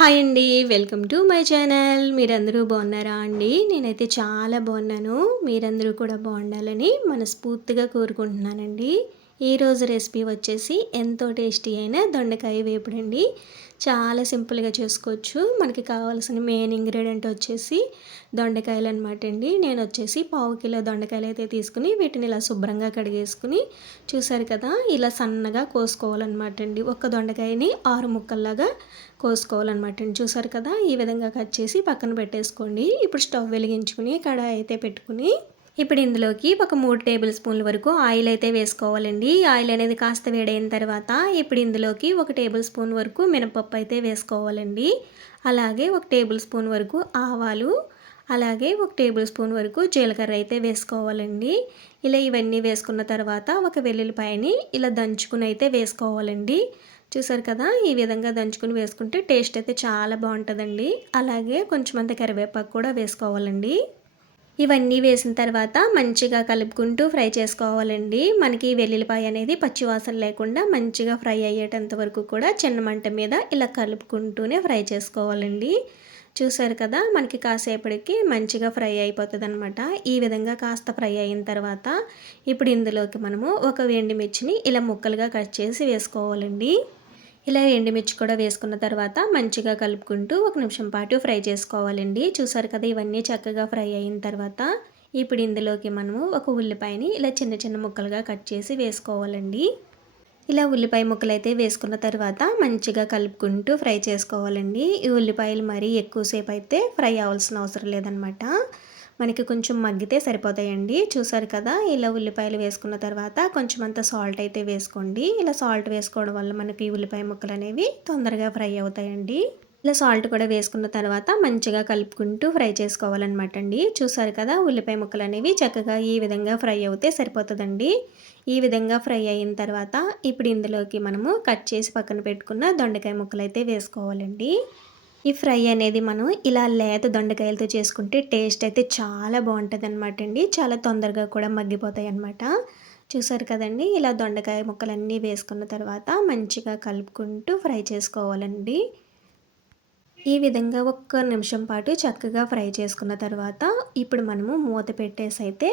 Hi అండి welcome to my channel. మీరందరూ బాగున్నారా అండి? నేనైతే చాలా బాగున్నాను. మీరందరూ కూడా బాగుండాలని మనస్ఫూర్తిగా కోరుకుంటున్నానండి. ఈరోజు రెసిపీ వచ్చేసి ఎంతో టేస్టీ అయిన దొండకాయ వేపుడండి చాలా సింపుల్గా చేసుకోవచ్చు. మనకి కావాల్సిన మెయిన్ ఇంగ్రీడియంట్ వచ్చేసి దొండకాయలు అనమాట అండి. నేను వచ్చేసి పావు కిలో దొండకాయలు అయితే తీసుకుని వీటిని ఇలా శుభ్రంగా కడిగేసుకుని చూసారు కదా ఇలా సన్నగా కోసుకోవాలన్నమాట అండి. ఒక్క దొండకాయని ఆరు ముక్కల్లాగా కోసుకోవాలన్నమాట అండి. చూసారు కదా ఈ విధంగా కట్ చేసి పక్కన పెట్టేసుకోండి. ఇప్పుడు స్టవ్ వెలిగించుకుని కడాయి అయితే పెట్టుకుని ఇప్పుడు ఇందులోకి ఒక మూడు టేబుల్ స్పూన్ల వరకు ఆయిల్ అయితే వేసుకోవాలండి. ఆయిల్ అనేది కాస్త వేడైన తర్వాత ఇప్పుడు ఇందులోకి ఒక టేబుల్ స్పూన్ వరకు మినపప్పు అయితే వేసుకోవాలండి. అలాగే ఒక టేబుల్ స్పూన్ వరకు ఆవాలు అలాగే ఒక టేబుల్ స్పూన్ వరకు జీలకర్ర అయితే వేసుకోవాలండి. ఇలా ఇవన్నీ వేసుకున్న తర్వాత ఒక వెల్లుల్లిపాయని ఇలా దంచుకుని అయితే వేసుకోవాలండి. చూసారు కదా ఈ విధంగా దంచుకుని వేసుకుంటే టేస్ట్ అయితే చాలా బాగుంటుందండి. అలాగే కొంచెం అంత కరివేపాకు కూడా వేసుకోవాలండి. ఇవన్నీ వేసిన తర్వాత మంచిగా కలుపుకుంటూ ఫ్రై చేసుకోవాలండి. మనకి వెల్లుల్లిపాయ అనేది పచ్చివాసన లేకుండా మంచిగా ఫ్రై అయ్యేటంత వరకు కూడా చిన్న మంట మీద ఇలా కలుపుకుంటూనే ఫ్రై చేసుకోవాలండి. చూసారు కదా మనకి కాసేపటికి మంచిగా ఫ్రై అయిపోతుంది అనమాట ఈ విధంగా కాస్త ఫ్రై అయిన తర్వాత ఇప్పుడు ఇందులోకి మనము ఒక మిర్చిని ఇలా ముక్కలుగా కట్ చేసి వేసుకోవాలండి. ఇలా ఎండుమిర్చి కూడా వేసుకున్న తర్వాత మంచిగా కలుపుకుంటూ ఒక నిమిషం పాటు ఫ్రై చేసుకోవాలండి. చూసారు కదా ఇవన్నీ చక్కగా ఫ్రై అయిన తర్వాత ఇప్పుడు ఇందులోకి మనము ఒక ఉల్లిపాయని ఇలా చిన్న చిన్న ముక్కలుగా కట్ చేసి వేసుకోవాలండి. ఇలా ఉల్లిపాయ ముక్కలు అయితే వేసుకున్న తర్వాత మంచిగా కలుపుకుంటూ ఫ్రై చేసుకోవాలండి. ఈ ఉల్లిపాయలు మరీ ఎక్కువసేపు అయితే ఫ్రై అవ్వాల్సిన అవసరం లేదనమాట. మనకి కొంచెం మగ్గితే సరిపోతాయండి. చూసారు కదా ఇలా ఉల్లిపాయలు వేసుకున్న తర్వాత కొంచెం అంత సాల్ట్ అయితే వేసుకోండి. ఇలా సాల్ట్ వేసుకోవడం వల్ల మనకి ఉల్లిపాయ ముక్కలు అనేవి తొందరగా ఫ్రై అవుతాయండి. ఇలా సాల్ట్ కూడా వేసుకున్న తర్వాత మంచిగా కలుపుకుంటూ ఫ్రై చేసుకోవాలన్నమాట అండి. చూసారు కదా ఉల్లిపాయ ముక్కలు అనేవి చక్కగా ఈ విధంగా ఫ్రై అవుతే సరిపోతుందండి. ఈ విధంగా ఫ్రై అయిన తర్వాత ఇప్పుడు ఇందులోకి మనము కట్ చేసి పక్కన పెట్టుకున్న దొండకాయ ముక్కలు అయితే వేసుకోవాలండి. ఈ ఫ్రై అనేది మనం ఇలా లేత దొండకాయలతో చేసుకుంటే టేస్ట్ అయితే చాలా బాగుంటుంది అనమాట అండి. చాలా తొందరగా కూడా మగ్గిపోతాయి అనమాట చూసారు కదండి? ఇలా దొండకాయ ముక్కలన్నీ వేసుకున్న తర్వాత మంచిగా కలుపుకుంటూ ఫ్రై చేసుకోవాలండి. ఈ విధంగా ఒక్క నిమిషం పాటు చక్కగా ఫ్రై చేసుకున్న తర్వాత ఇప్పుడు మనము మూత పెట్టేసి అయితే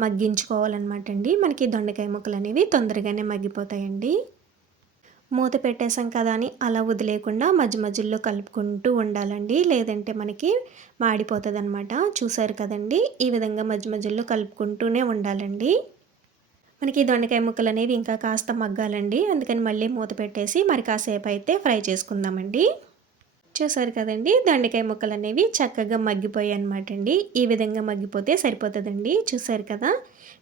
మగ్గించుకోవాలన్నమాట అండి. మనకి దొండకాయ ముక్కలు అనేవి తొందరగానే మగ్గిపోతాయండి. మూత పెట్టేసాం కదా అని అలా వదిలేకుండా మధ్య మధ్యలో కలుపుకుంటూ ఉండాలండి. లేదంటే మనకి మాడిపోతుంది అనమాట చూసారు కదండి? ఈ విధంగా మధ్య మధ్యలో కలుపుకుంటూనే ఉండాలండి. మనకి దొండకాయ ముక్కలు అనేవి ఇంకా కాస్త మగ్గాలండి. అందుకని మళ్ళీ మూత పెట్టేసి మరి కాసేపు అయితే ఫ్రై చేసుకుందామండి. చూసారు కదండి. దొండకాయ ముక్కలు అనేవి చక్కగా మగ్గిపోయాయి అనమాట అండి. ఈ విధంగా మగ్గిపోతే సరిపోతుందండి. చూసారు కదా?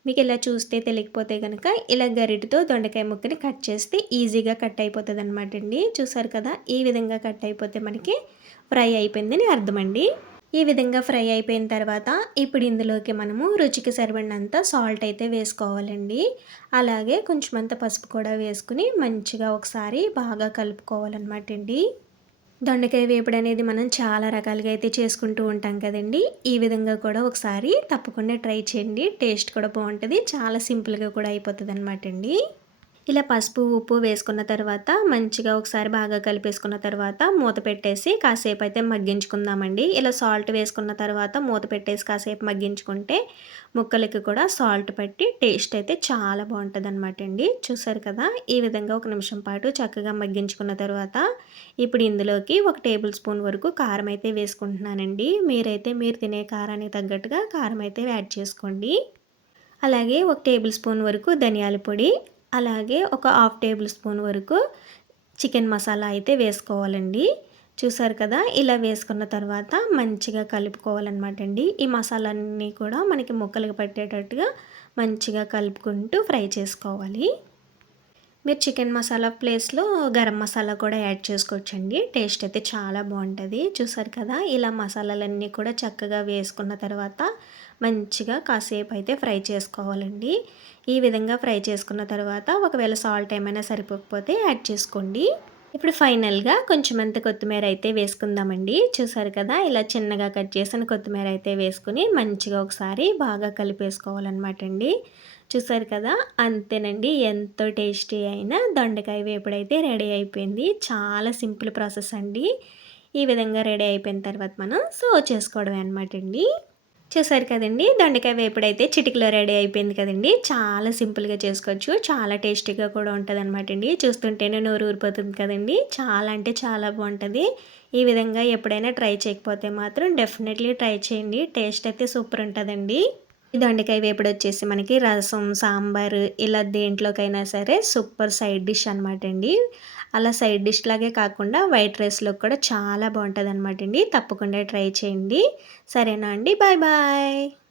మీకు ఇలా చూస్తే తెలియకపోతే కనుక ఇలా గరిటితో దొండకాయ ముక్కని కట్ చేస్తే ఈజీగా కట్ అయిపోతుంది అనమాట అండి. చూసారు కదా? ఈ విధంగా కట్ అయిపోతే మనకి ఫ్రై అయిపోయిందని అర్థమండి ఈ విధంగా ఫ్రై అయిపోయిన తర్వాత ఇప్పుడు ఇందులోకి మనము రుచికి సరిపడినంత సాల్ట్ అయితే వేసుకోవాలండి. అలాగే కొంచెం అంత పసుపు కూడా వేసుకుని మంచిగా ఒకసారి బాగా కలుపుకోవాలన్నమాట అండి. దొండకాయ వేపుడు అనేది మనం చాలా రకాలుగా అయితే చేసుకుంటూ ఉంటాం కదండి. ఈ విధంగా కూడా ఒకసారి తప్పకుండా ట్రై చేయండి. టేస్ట్ కూడా బాగుంటుంది. చాలా సింపుల్గా కూడా అయిపోతుంది అనమాట అండి. ఇలా పసుపు ఉప్పు వేసుకున్న తర్వాత మంచిగా ఒకసారి బాగా కలిపేసుకున్న తర్వాత మూత పెట్టేసి కాసేపు అయితే మగ్గించుకుందామండి. ఇలా సాల్ట్ వేసుకున్న తర్వాత మూత పెట్టేసి కాసేపు మగ్గించుకుంటే ముక్కలకి కూడా సాల్ట్ పెట్టి టేస్ట్ అయితే చాలా బాగుంటుంది అనమాట అండి. చూసారు కదా ఈ విధంగా ఒక నిమిషం పాటు చక్కగా మగ్గించుకున్న తర్వాత ఇప్పుడు ఇందులోకి ఒక టేబుల్ స్పూన్ వరకు కారం అయితే వేసుకుంటున్నానండి. మీరైతే మీరు తినే కారానికి తగ్గట్టుగా కారం అయితే యాడ్ చేసుకోండి. అలాగే ఒక టేబుల్ స్పూన్ వరకు ధనియాల పొడి అలాగే ఒక హాఫ్ టేబుల్ స్పూన్ వరకు చికెన్ మసాలా అయితే వేసుకోవాలండి. చూసారు కదా ఇలా వేసుకున్న తర్వాత మంచిగా కలుపుకోవాలన్నమాట అండి. ఈ మసాలాన్ని కూడా మనకి ముక్కలకు పట్టేటట్టుగా మంచిగా కలుపుకుంటూ ఫ్రై చేసుకోవాలి. మీరు చికెన్ మసాలా ప్లేస్లో గరం మసాలా కూడా యాడ్ చేసుకోవచ్చండి. టేస్ట్ అయితే చాలా బాగుంటుంది. చూసారు కదా ఇలా మసాలాలన్నీ కూడా చక్కగా వేసుకున్న తర్వాత మంచిగా కాసేపు అయితే ఫ్రై చేసుకోవాలండి. ఈ విధంగా ఫ్రై చేసుకున్న తర్వాత ఒకవేళ సాల్ట్ ఏమైనా సరిపోకపోతే యాడ్ చేసుకోండి. ఇప్పుడు ఫైనల్గా కొంచెం అంత కొత్తిమీర అయితే వేసుకుందామండి. చూసారు కదా ఇలా చిన్నగా కట్ చేసిన కొత్తిమీర అయితే వేసుకుని మంచిగా ఒకసారి బాగా కలిపేసుకోవాలన్నమాట అండి. చూసారు కదా? అంతేనండి. ఎంతో టేస్టీ అయిన దొండకాయ వేపుడైతే రెడీ అయిపోయింది. చాలా సింపుల్ ప్రాసెస్ అండి. ఈ విధంగా రెడీ అయిపోయిన తర్వాత మనం సర్వ్ చేసుకోవడమే అనమాట అండి. చూసారు కదండి? దొండకాయ వేపుడైతే చిటికలో రెడీ అయిపోయింది కదండి. చాలా సింపుల్గా చేసుకోవచ్చు. చాలా టేస్టీగా కూడా ఉంటుంది అనమాట అండి. చూస్తుంటేనే నోరు ఊరిపోతుంది కదండి. చాలా అంటే చాలా బాగుంటుంది. ఈ విధంగా ఎప్పుడైనా ట్రై చేయకపోతే మాత్రం డెఫినెట్లీ ట్రై చేయండి. టేస్ట్ అయితే సూపర్ ఉంటుందండి. దొండకాయ వేపుడు వచ్చేసి మనకి రసం సాంబార్ ఇలా దేంట్లోకైనా సరే సూపర్ సైడ్ డిష్ అనమాట అండి. అలా సైడ్ డిష్ లాగే కాకుండా వైట్ రైస్లో కూడా చాలా బాగుంటుంది అనమాట అండి. తప్పకుండా ట్రై చేయండి. సరేనా అండి? Bye bye.